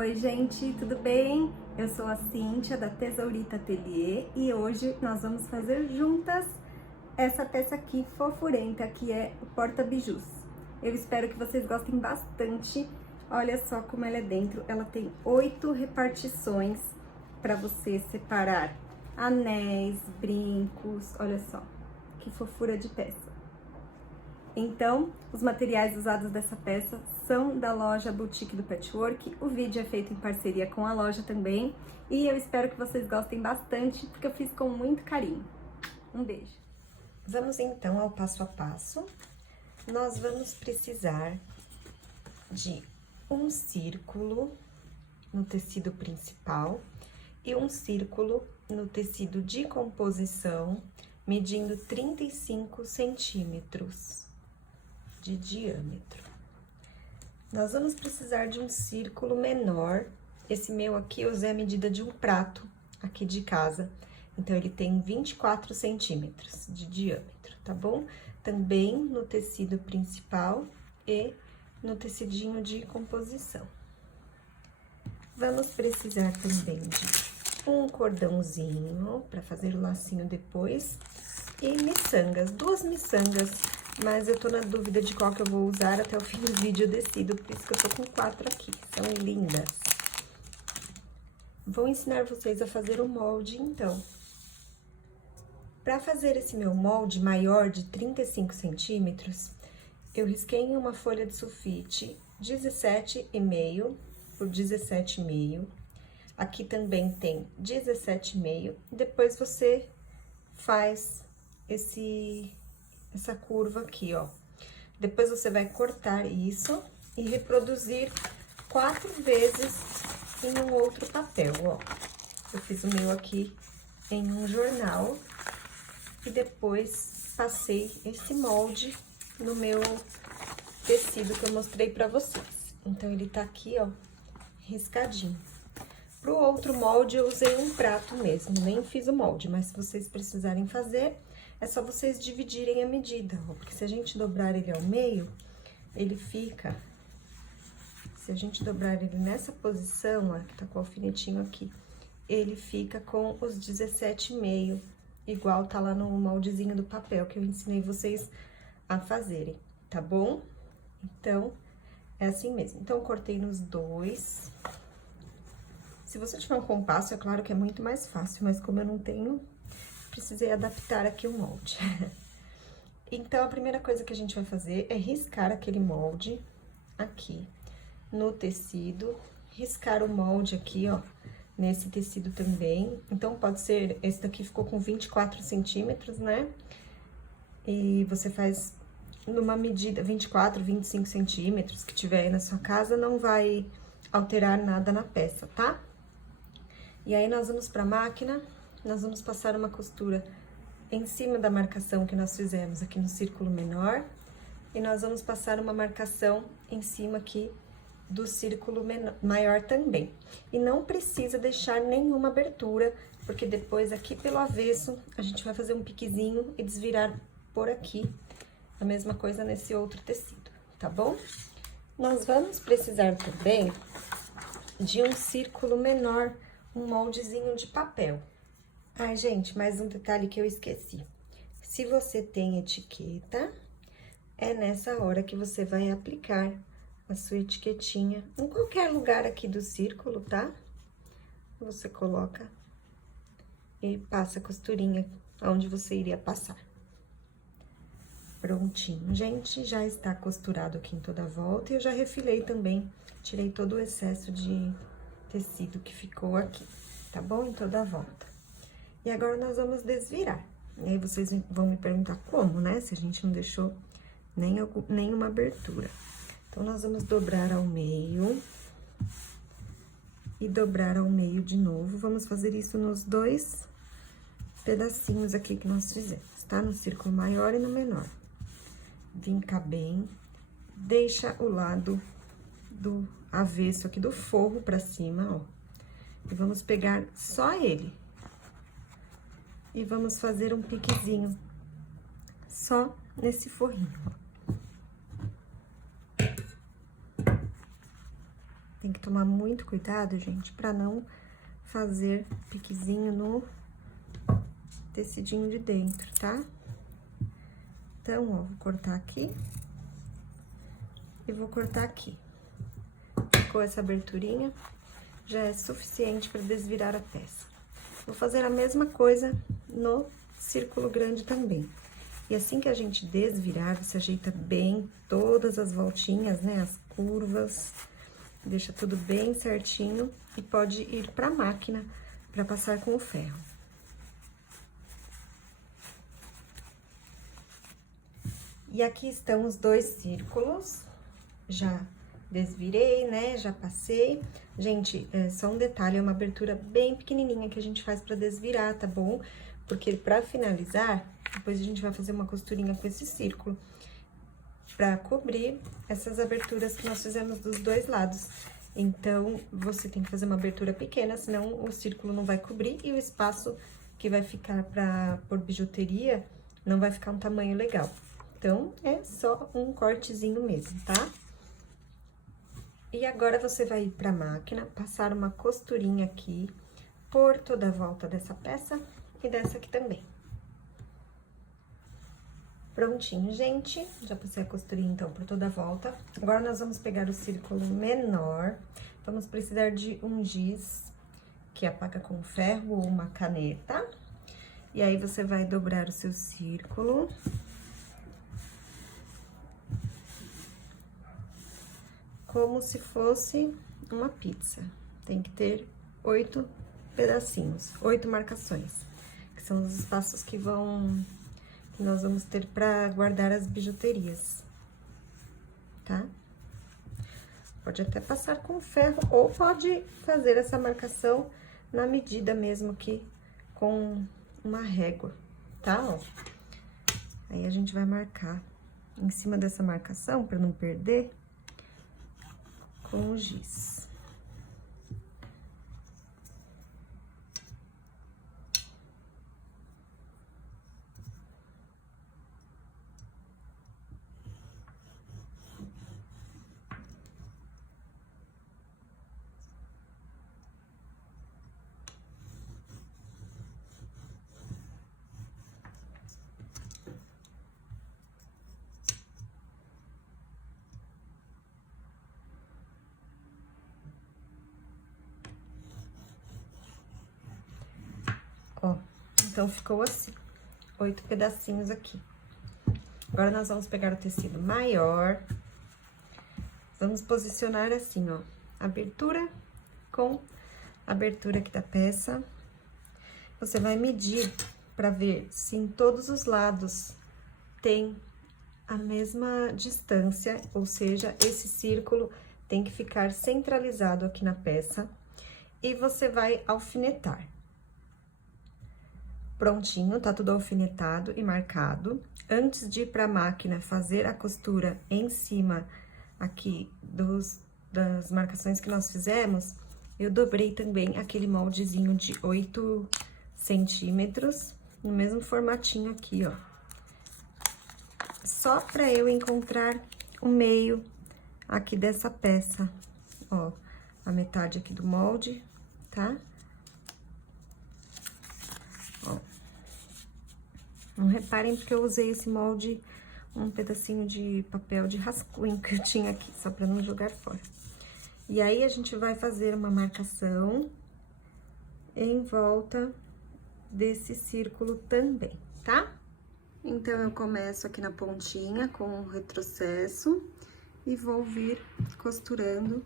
Oi gente, tudo bem? Eu sou a Cíntia da Tesourita Atelier e hoje nós vamos fazer juntas essa peça aqui fofurenta, que é o porta-bijus. Eu espero que vocês gostem bastante. Olha só como ela é dentro, ela tem 8 repartições para você separar anéis, brincos, olha só, que fofura de peça. Então, os materiais usados dessa peça são da loja Boutique do Patchwork. O vídeo é feito em parceria com a loja também. E eu espero que vocês gostem bastante, porque eu fiz com muito carinho. Um beijo! Vamos então ao passo a passo. Nós vamos precisar de um círculo no tecido principal e um círculo no tecido de composição, medindo 35 centímetros de diâmetro. Nós vamos precisar de um círculo menor. Esse meu aqui eu usei a medida de um prato aqui de casa, então ele tem 24 centímetros de diâmetro, tá bom? Também no tecido principal e no tecidinho de composição. Vamos precisar também de um cordãozinho para fazer o lacinho depois e miçangas, 2 miçangas. Mas eu tô na dúvida de qual que eu vou usar até o fim do vídeo, eu decido, por isso que eu tô com 4 aqui, são lindas. Vou ensinar vocês a fazer o molde, então. Para fazer esse meu molde maior de 35 centímetros, eu risquei em uma folha de sulfite 17,5 por 17,5. Aqui também tem 17,5, depois você faz essa curva aqui, ó. Depois você vai cortar isso e reproduzir 4 vezes em um outro papel, ó. Eu fiz o meu aqui em um jornal e depois passei esse molde no meu tecido que eu mostrei pra vocês. Então, ele tá aqui, ó, riscadinho. Pro outro molde, eu usei um prato mesmo, nem fiz o molde, mas se vocês precisarem fazer, é só vocês dividirem a medida, ó, porque se a gente dobrar ele ao meio, ele fica... Se a gente dobrar ele nessa posição, ó, que tá com o alfinetinho aqui, ele fica com os 17,5, igual tá lá no moldezinho do papel que eu ensinei vocês a fazerem, tá bom? Então, é assim mesmo. Então, eu cortei nos 2. Se você tiver um compasso, é claro que é muito mais fácil, mas como eu não tenho, precisei adaptar aqui o molde. Então, a primeira coisa que a gente vai fazer é riscar aquele molde aqui no tecido, riscar o molde aqui, ó, nesse tecido também. Então, pode ser, esse daqui ficou com 24 centímetros, né? E você faz numa medida 24, 25 centímetros que tiver aí na sua casa, não vai alterar nada na peça, tá? E aí, nós vamos pra máquina, nós vamos passar uma costura em cima da marcação que nós fizemos aqui no círculo menor, e nós vamos passar uma marcação em cima aqui do círculo maior também. E não precisa deixar nenhuma abertura, porque depois aqui pelo avesso, a gente vai fazer um piquezinho e desvirar por aqui, a mesma coisa nesse outro tecido, tá bom? Nós vamos precisar também de um círculo menor, um moldezinho de papel. Ai, gente, mais um detalhe que eu esqueci. Se você tem etiqueta, é nessa hora que você vai aplicar a sua etiquetinha em qualquer lugar aqui do círculo, tá? Você coloca e passa a costurinha onde você iria passar. Prontinho, gente, já está costurado aqui em toda a volta e eu já refilei também, tirei todo o excesso de tecido que ficou aqui, tá bom? Em toda a volta. E agora, nós vamos desvirar. E aí, vocês vão me perguntar como, né? Se a gente não deixou nenhuma abertura. Então, nós vamos dobrar ao meio. E dobrar ao meio de novo. Vamos fazer isso nos 2 pedacinhos aqui que nós fizemos, tá? No círculo maior e no menor. Vincar bem. Deixa o lado do avesso aqui do forro pra cima, ó. E vamos pegar só ele. E vamos fazer um piquezinho só nesse forrinho, ó. Tem que tomar muito cuidado, gente, pra não fazer piquezinho no tecidinho de dentro, tá? Então, ó, vou cortar aqui e vou cortar aqui. Ficou essa aberturinha, já é suficiente para desvirar a peça. Vou fazer a mesma coisa no círculo grande também. E assim que a gente desvirar, você ajeita bem todas as voltinhas, né, as curvas, deixa tudo bem certinho e pode ir para a máquina para passar com o ferro. E aqui estão os dois círculos, já desvirei, né, já passei. Gente, só um detalhe, é uma abertura bem pequenininha que a gente faz pra desvirar, tá bom? Porque pra finalizar, depois a gente vai fazer uma costurinha com esse círculo pra cobrir essas aberturas que nós fizemos dos dois lados. Então, você tem que fazer uma abertura pequena, senão o círculo não vai cobrir e o espaço que vai ficar pra pôr bijuteria não vai ficar um tamanho legal. Então, é só um cortezinho mesmo, tá? E agora, você vai ir pra máquina, passar uma costurinha aqui, por toda a volta dessa peça e dessa aqui também. Prontinho, gente. Já passei a costurinha, então, por toda a volta. Agora, nós vamos pegar o círculo menor. Vamos precisar de um giz, que apaga com ferro ou uma caneta. E aí, você vai dobrar o seu círculo. Como se fosse uma pizza. Tem que ter 8 pedacinhos, 8 marcações, que são os espaços que nós vamos ter para guardar as bijuterias, tá? Pode até passar com ferro ou pode fazer essa marcação na medida mesmo que com uma régua, tá? Ó. Aí a gente vai marcar em cima dessa marcação para não perder. Com o giz. Ó, então, ficou assim, 8 pedacinhos aqui. Agora, nós vamos pegar o tecido maior, vamos posicionar assim, ó, abertura com abertura aqui da peça. Você vai medir pra ver se em todos os lados tem a mesma distância, ou seja, esse círculo tem que ficar centralizado aqui na peça. E você vai alfinetar. Prontinho, tá tudo alfinetado e marcado. Antes de ir pra máquina fazer a costura em cima aqui das marcações que nós fizemos, eu dobrei também aquele moldezinho de 8 centímetros, no mesmo formatinho aqui, ó. Só pra eu encontrar o meio aqui dessa peça, ó, a metade aqui do molde, tá? Ó. Não reparem porque eu usei esse molde, um pedacinho de papel de rascunho que eu tinha aqui, só pra não jogar fora. E aí, a gente vai fazer uma marcação em volta desse círculo também, tá? Então, eu começo aqui na pontinha com o retrocesso e vou vir costurando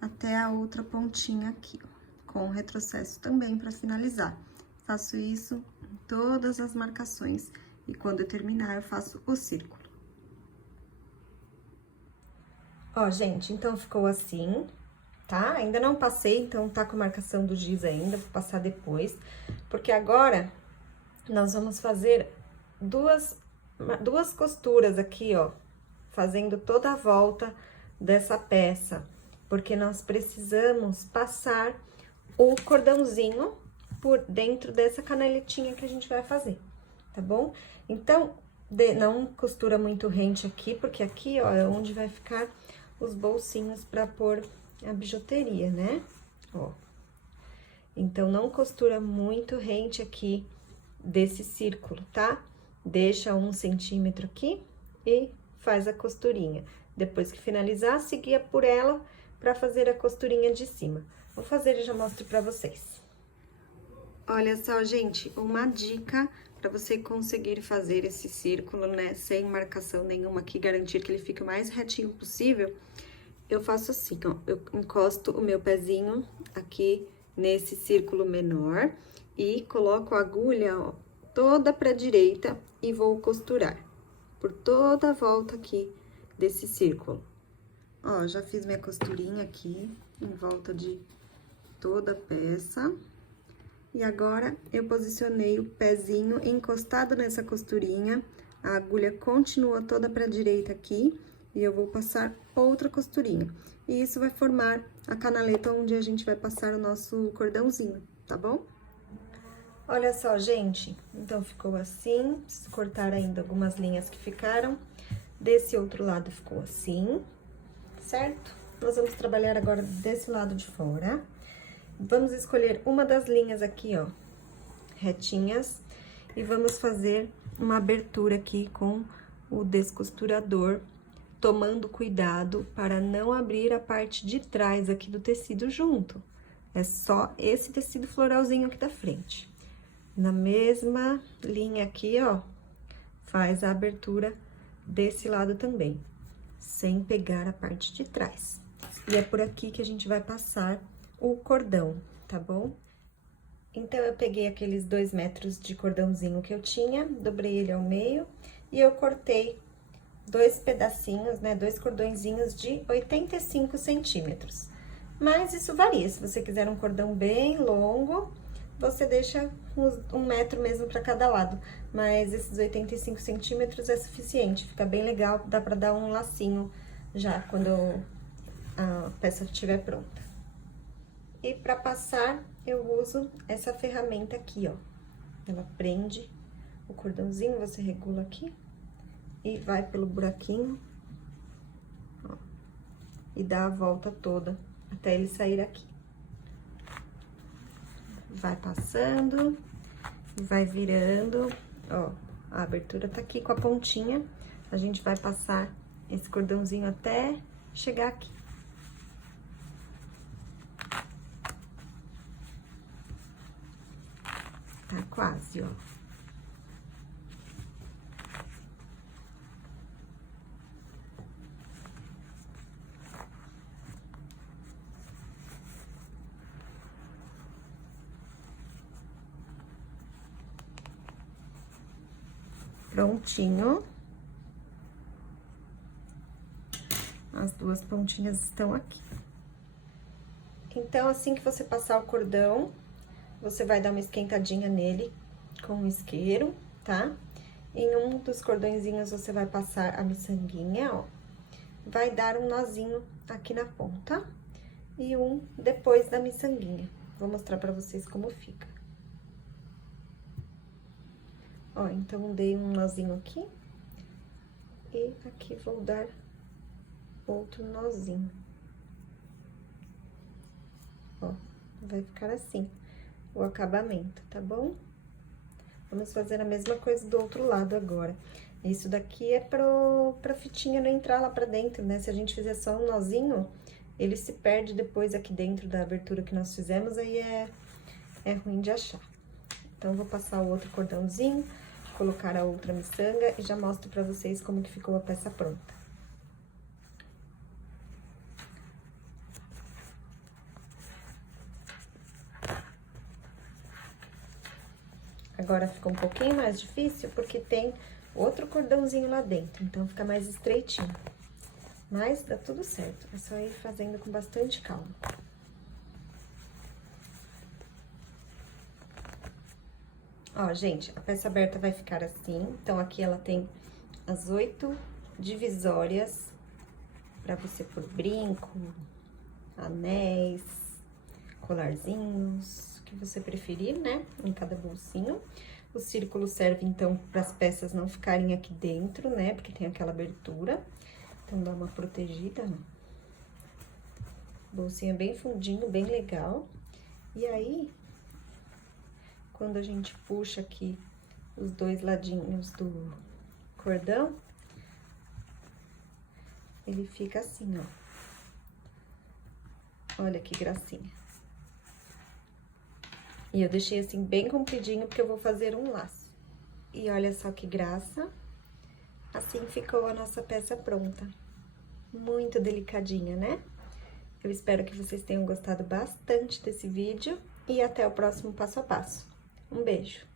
até a outra pontinha aqui, ó, com o retrocesso também pra finalizar. Faço isso em todas as marcações e quando eu terminar, eu faço o círculo. Ó, gente, então ficou assim, tá? Ainda não passei, então tá com a marcação do giz ainda, vou passar depois. Porque agora, nós vamos fazer duas costuras aqui, ó, fazendo toda a volta dessa peça. Porque nós precisamos passar o cordãozinho por dentro dessa canaletinha que a gente vai fazer, tá bom? Então, não costura muito rente aqui, porque aqui, ó, é onde vai ficar os bolsinhos pra pôr a bijuteria, né? Ó. Então, não costura muito rente aqui desse círculo, tá? Deixa 1 centímetro aqui e faz a costurinha. Depois que finalizar, seguia por ela pra fazer a costurinha de cima. Vou fazer e já mostro pra vocês. Olha só, gente, uma dica para você conseguir fazer esse círculo, né, sem marcação nenhuma aqui, garantir que ele fique o mais retinho possível. Eu faço assim, ó, eu encosto o meu pezinho aqui nesse círculo menor e coloco a agulha, ó, toda pra direita e vou costurar por toda a volta aqui desse círculo. Ó, já fiz minha costurinha aqui em volta de toda a peça. E agora, eu posicionei o pezinho encostado nessa costurinha, a agulha continua toda pra direita aqui, e eu vou passar outra costurinha. E isso vai formar a canaleta onde a gente vai passar o nosso cordãozinho, tá bom? Olha só, gente, então ficou assim, preciso cortar ainda algumas linhas que ficaram. Desse outro lado ficou assim, certo? Nós vamos trabalhar agora desse lado de fora. Vamos escolher uma das linhas aqui, ó, retinhas, e vamos fazer uma abertura aqui com o descosturador, tomando cuidado para não abrir a parte de trás aqui do tecido junto. É só esse tecido floralzinho aqui da frente. Na mesma linha aqui, ó, faz a abertura desse lado também, sem pegar a parte de trás. E é por aqui que a gente vai passar o cordão, tá bom? Então, eu peguei aqueles 2 metros de cordãozinho que eu tinha, dobrei ele ao meio e eu cortei 2 pedacinhos, né, 2 cordõezinhos de 85 centímetros. Mas isso varia, se você quiser um cordão bem longo, você deixa uns 1 metro mesmo para cada lado. Mas esses 85 centímetros é suficiente, fica bem legal, dá pra dar um lacinho já quando a peça estiver pronta. E para passar, eu uso essa ferramenta aqui, ó. Ela prende o cordãozinho, você regula aqui e vai pelo buraquinho, ó, e dá a volta toda até ele sair aqui. Vai passando, vai virando, ó, a abertura tá aqui com a pontinha. A gente vai passar esse cordãozinho até chegar aqui. Tá quase, ó. Prontinho. As 2 pontinhas estão aqui. Então, assim que você passar o cordão, você vai dar uma esquentadinha nele com o isqueiro, tá? Em um dos cordõezinhos, você vai passar a miçanguinha, ó. Vai dar um nozinho aqui na ponta e um depois da miçanguinha. Vou mostrar pra vocês como fica. Ó, então, dei um nozinho aqui e aqui vou dar outro nozinho. Ó, vai ficar assim o acabamento, tá bom? Vamos fazer a mesma coisa do outro lado agora. Isso daqui é pra fitinha não entrar lá pra dentro, né? Se a gente fizer só um nozinho, ele se perde depois aqui dentro da abertura que nós fizemos, aí é ruim de achar. Então, vou passar o outro cordãozinho, colocar a outra miçanga e já mostro pra vocês como que ficou a peça pronta. Agora, ficou um pouquinho mais difícil, porque tem outro cordãozinho lá dentro, então fica mais estreitinho. Mas dá tudo certo, é só ir fazendo com bastante calma. Ó, gente, a peça aberta vai ficar assim, então aqui ela tem as 8 divisórias pra você pôr brinco, anéis, colarzinhos, o que você preferir, né, em cada bolsinho. O círculo serve, então, para as peças não ficarem aqui dentro, né, porque tem aquela abertura. Então, dá uma protegida, ó. Bolsinha bem fundinho, bem legal. E aí, quando a gente puxa aqui os dois ladinhos do cordão, ele fica assim, ó. Olha que gracinha. E eu deixei assim bem compridinho, porque eu vou fazer um laço. E olha só que graça. Assim ficou a nossa peça pronta. Muito delicadinha, né? Eu espero que vocês tenham gostado bastante desse vídeo. E até o próximo passo a passo. Um beijo!